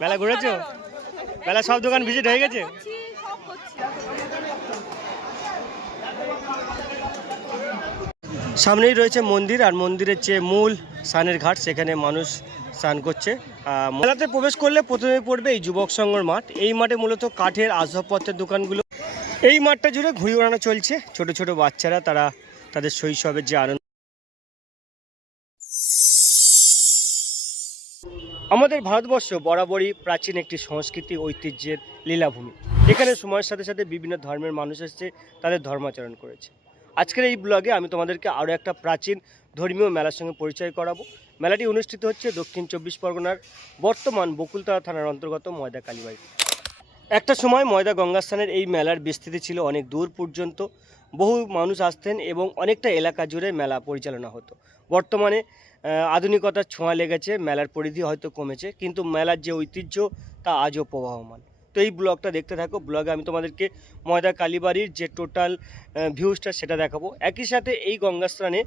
মেলা ঘুরেছো? মেলা সব দোকান ভিজিট হয়ে গেছে? সামনেই রয়েছে মন্দির আর মন্দিরের যে মূল স্নানের ঘাট, সেখানে মানুষ স্নান করছে। মেলাতে প্রবেশ করলে প্রথমে পড়বে এই যুবক সংঘর মাঠ। এই মাঠে মূলত কাঠের আসবাবপত্রের দোকানগুলো। এই মাঠটা জুড়ে ঘুড়ি ওড়ানো চলছে। ছোট ছোট বাচ্চারা তারা তাদের শৈশবের যে আনন্দ আমাদের ভারতবর্ষ বরাবরই প্রাচীন একটি সংস্কৃতি ঐতিহ্যের লীলাভূমি। এখানে সময়ের সাথে সাথে বিভিন্ন ধর্মের মানুষ এসেছে, তাদের ধর্মাচরণ করেছে। আজকের এই ব্লগে আমি তোমাদেরকে আরও একটা প্রাচীন ধর্মীয় মেলার সঙ্গে পরিচয় করাবো। মেলাটি অনুষ্ঠিত হচ্ছে দক্ষিণ চব্বিশ পরগনার বর্তমান বকুলতলা থানার অন্তর্গত ময়দা কালীবাড়ি। একটা সময় ময়দা গঙ্গাস্থানের এই মেলার বিস্তৃতি ছিল অনেক দূর পর্যন্ত। বহু মানুষ আসতেন এবং অনেকটা এলাকা জুড়ে মেলা পরিচালনা হতো। বর্তমানে আধুনিকতার ছোঁয়া লেগেছে, মেলার পরিধি হয়তো কমেছে, কিন্তু মেলার যে ঐতিহ্য, তা আজও প্রবাহমান। তো এই ব্লগটা দেখতে থাকো। ব্লগে আমি তোমাদেরকে ময়দা কালীবাড়ির যে টোটাল ভিউজটা সেটা দেখাবো। একই সাথে এই গঙ্গাস্থানে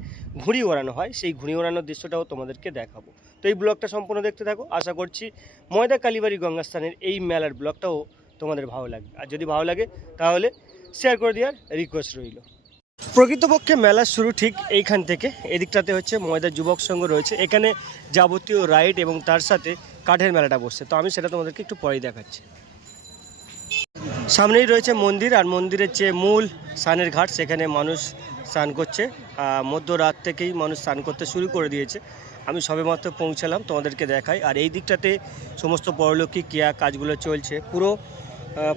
ঘুড়ি ওড়ানো হয়। সেই ঘুড়ি ওড়ানোর দৃশ্যটাও তোমাদেরকে দেখাবো। তো এই ব্লগটা সম্পূর্ণ দেখতে থাকো। আশা করছি ময়দা কালীবাড়ি গঙ্গাস্থানের এই মেলার ব্লগটাও তোমাদের ভালো লাগবে। আর যদি ভালো লাগে, তাহলে শেয়ার করে দেওয়ার রিকোয়েস্ট রইল। প্রকৃতপক্ষে মেলার শুরু ঠিক এইখান থেকে। এদিকটাতে হচ্ছে ময়দা যুবক সংঘ রয়েছে। এখানে যাবতীয় রাইড এবং তার সাথে কাঠের মেলাটা বসছে। তো আমি সেটা তোমাদেরকে একটু পরেই দেখাচ্ছি। সামনেই রয়েছে মন্দির আর মন্দিরের যে মূল স্নানের ঘাট, সেখানে মানুষ স্নান করছে। মধ্যরাত থেকেই মানুষ স্নান করতে শুরু করে দিয়েছে। আমি সবেমাত্র পৌঁছালাম, তোমাদেরকে দেখাই। আর এই দিকটাতে সমস্ত পরলৌকিক ক্রিয়া কাজগুলো চলছে। পুরো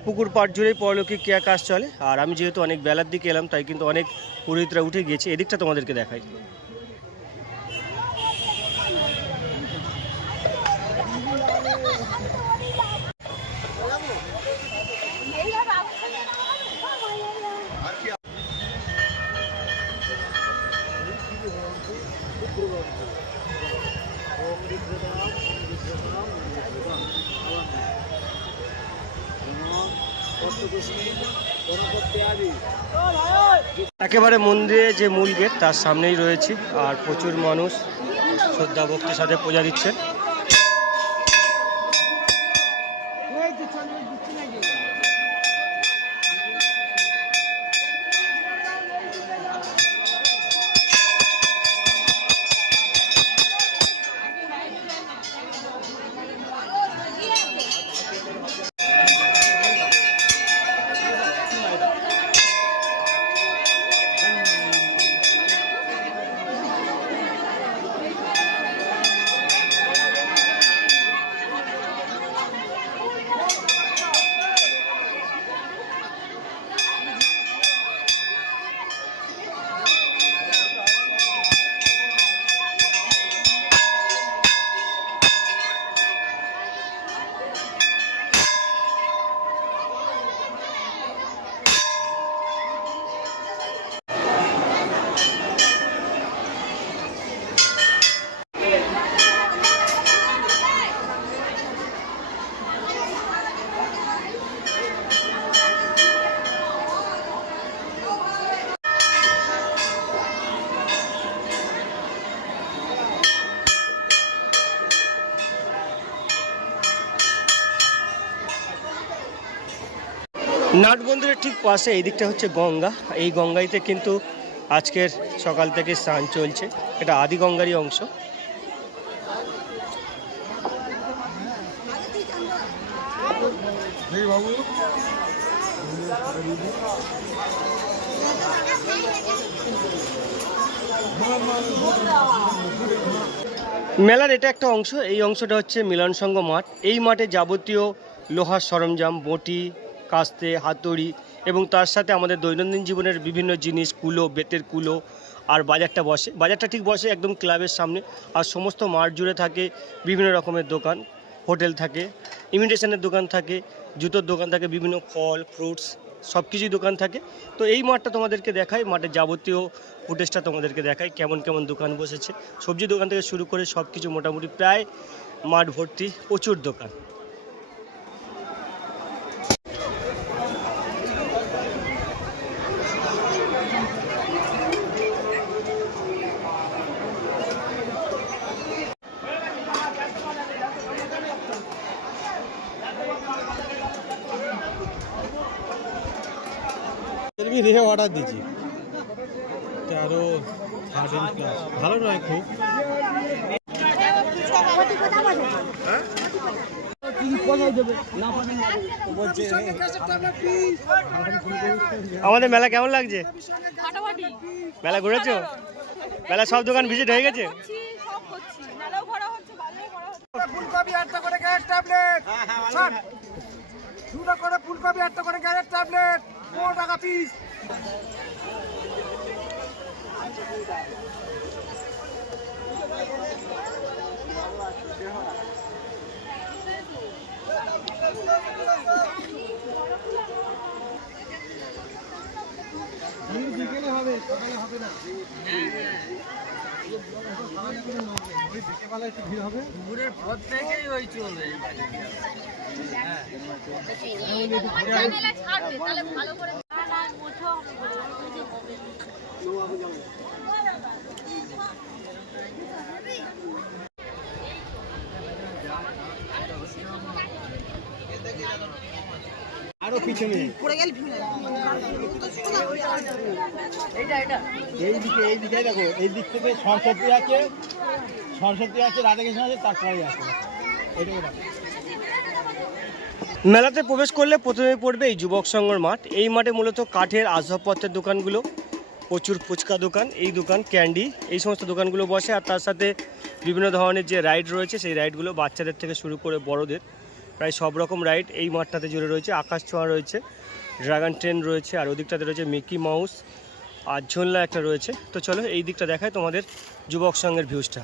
পুকুর পাড় জুড়েই পরলৌকিক ক্রিয়া কাজ চলে। আর আমি যেহেতু অনেক বেলার দিকে এলাম, তাই কিন্তু অনেক পুরোহিতরা উঠে গিয়েছে। এদিকটা তোমাদেরকে দেখাই। একেবারে মন্দিরে যে মূল গেট, তার সামনেই রয়েছে আর প্রচুর মানুষ শ্রদ্ধা ভক্তির সাথে পূজা দিচ্ছেন। নাট মন্দিরের ঠিক পাশে, এই দিকটা হচ্ছে গঙ্গা। এই গঙ্গাইতে কিন্তু আজকের সকাল থেকে স্নান চলছে। এটা আদি গঙ্গারই অংশ। মেলার এটা একটা অংশ। এই অংশটা হচ্ছে মিলন সংঘ মাঠ। এই মাঠে যাবতীয় লোহার সরঞ্জাম, বটি কাস্তে, হাতুড়ি এবং তার সাথে আমাদের দৈনন্দিন জীবনের বিভিন্ন জিনিস, কুলো, বেতের কুলো আর বাজারটা বসে। বাজারটা ঠিক বসে একদম ক্লাবের সামনে আর সমস্ত মাঠ জুড়ে থাকে, বিভিন্ন রকমের দোকান, হোটেল থাকে, ইমিটেশনের দোকান থাকে, জুতোর দোকান থাকে, বিভিন্ন ফল, ফ্রুটস সব কিছুই দোকান থাকে। তো এই মাঠটা তোমাদেরকে দেখাই, মাঠের যাবতীয় ফুটেজটা তোমাদেরকে দেখাই, কেমন কেমন দোকান বসেছে। সবজি দোকান থেকে শুরু করে সব কিছু মোটামুটি প্রায় মাঠ ভর্তি প্রচুর দোকান। ফুলকপি রেহে অর্ডার দিয়েছি। তেরো থার্টিন ক্লাস ভালো নয় খুব। আমাদের মেলা কেমন লাগছে? মেলা ঘুরেছো? মেলা সব দোকান ভিজিট হয়ে গেছে? করছি সব করছি। মেলাও ঘোরা হচ্ছে বাজারও ঘোরা হচ্ছে। ফুলকপি আটটা করে গ্যাস ট্যাবলেট। ষাট দুটো করে ফুলকপি আটটা করে গ্যাসের ট্যাবলেট। টাকা পিস বিকেলে হবে সকালে হবে না। ভিড় হবে মেলা ছাড়বে তাহলে আরও পিছনে। এই দিকে দেখো, এই দিক থেকে সরস্বতী আছে সরস্বতী আছে, রাধাকৃষ্ণ আছে তারপরে আছে। এইটাকে দেখো। মেলাতে প্রবেশ করলে প্রথমে পড়বে এই যুবক সংঘর মাঠ। এই মাঠে মূলত কাঠের আসবাবপত্রের দোকানগুলো, প্রচুর ফুচকা দোকান, এই দোকান ক্যান্ডি, এই সমস্ত দোকানগুলো বসে। আর তার সাথে বিভিন্ন ধরনের যে রাইড রয়েছে, সেই রাইডগুলো বাচ্চাদের থেকে শুরু করে বড়দের। প্রায় সব রকম রাইড এই মাঠটাতে জুড়ে রয়েছে, আকাশ ছোঁয়া রয়েছে, ড্রাগন ট্রেন রয়েছে, আর ওদিকটাতে রয়েছে মিকি মাউস আর ঝোলনা একটা রয়েছে। তো চলো এই দিকটা দেখায় তোমাদের যুবক সংঘের ভিউজটা।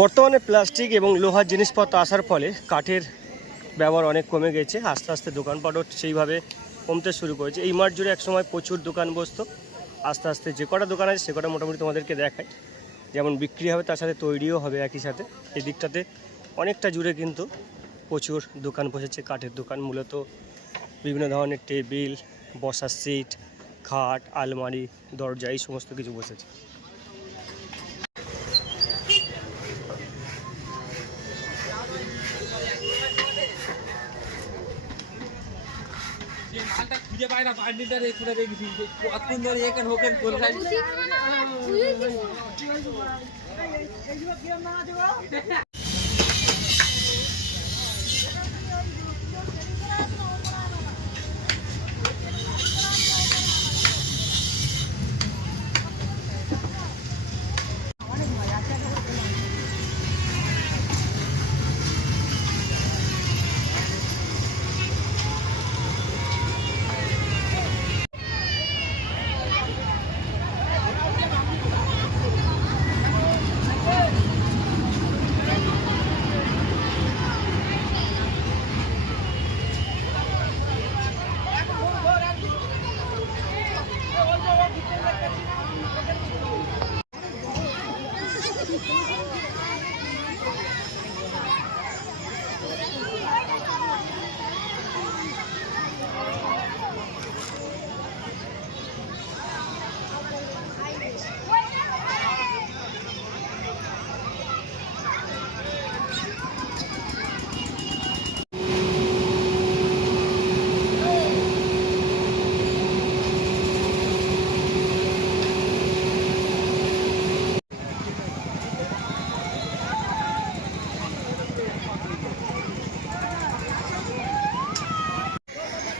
বর্তমানে প্লাস্টিক এবং লোহার জিনিসপত্র আসার ফলে কাঠের ব্যবহার অনেক কমে গেছে, আস্তে আস্তে দোকানপাটও সেইভাবে কমতে শুরু করেছে। এই মাঠ জুড়ে একসময় প্রচুর দোকান বসতো, আস্তে আস্তে যে কটা দোকান আছে সে কটা মোটামুটি তোমাদেরকে দেখায় যেমন বিক্রি হবে তার সাথে তৈরিও হবে একই সাথে। এই দিকটাতে অনেকটা জুড়ে কিন্তু প্রচুর দোকান বসেছে, কাঠের দোকান মূলত বিভিন্ন ধরনের টেবিল, বসার সিট, খাট, আলমারি, দরজা, এই সমস্ত কিছু বসেছে। মালটা খুঁজে পায় না বান্ডিলটা রেখে করে রেখেছি কতক্ষণ ধরে এখানে হোকেন কলকাতা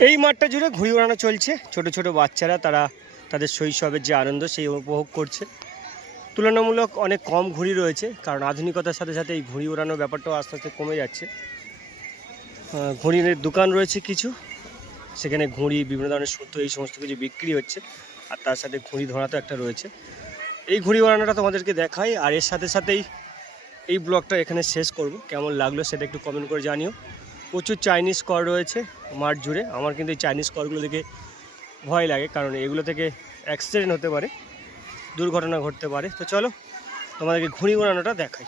এই মাঠটা জুড়ে ঘুড়ি ওড়ানো চলছে। ছোট ছোট বাচ্চারা তারা তাদের শৈশবের যে আনন্দ সেই উপভোগ করছে। তুলনামূলক অনেক কম ঘুড়ি রয়েছে, কারণ আধুনিকতার সাথে সাথে এই ঘুড়ি ওড়ানোর ব্যাপারটাও আস্তে আস্তে কমে যাচ্ছে। ঘুড়ির দোকান রয়েছে কিছু, সেখানে ঘুড়ি, বিভিন্ন ধরনের সুতো এই সমস্ত কিছু বিক্রি হচ্ছে, আর তার সাথে ঘুড়ি ধরা তো একটা রয়েছে। এই ঘুড়ি ওড়ানোটা তোমাদেরকে দেখাই, আর এর সাথে সাথেই এই ব্লগটা এখানে শেষ করব। কেমন লাগল সেটা একটু কমেন্ট করে জানিও। প্রচুর চাইনিজ কর রয়েছে মাঠ জুড়ে আমার কিন্তু এই চাইনিজ করগুলো দেখে ভয় লাগে, কারণ এগুলো থেকে অ্যাক্সিডেন্ট হতে পারে, দুর্ঘটনা ঘটতে পারে। তো চলো, তোমাদেরকে ঘুড়ি ওড়ানোটা দেখাই।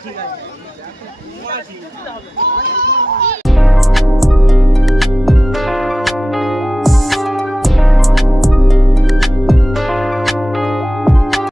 ঠিক আছে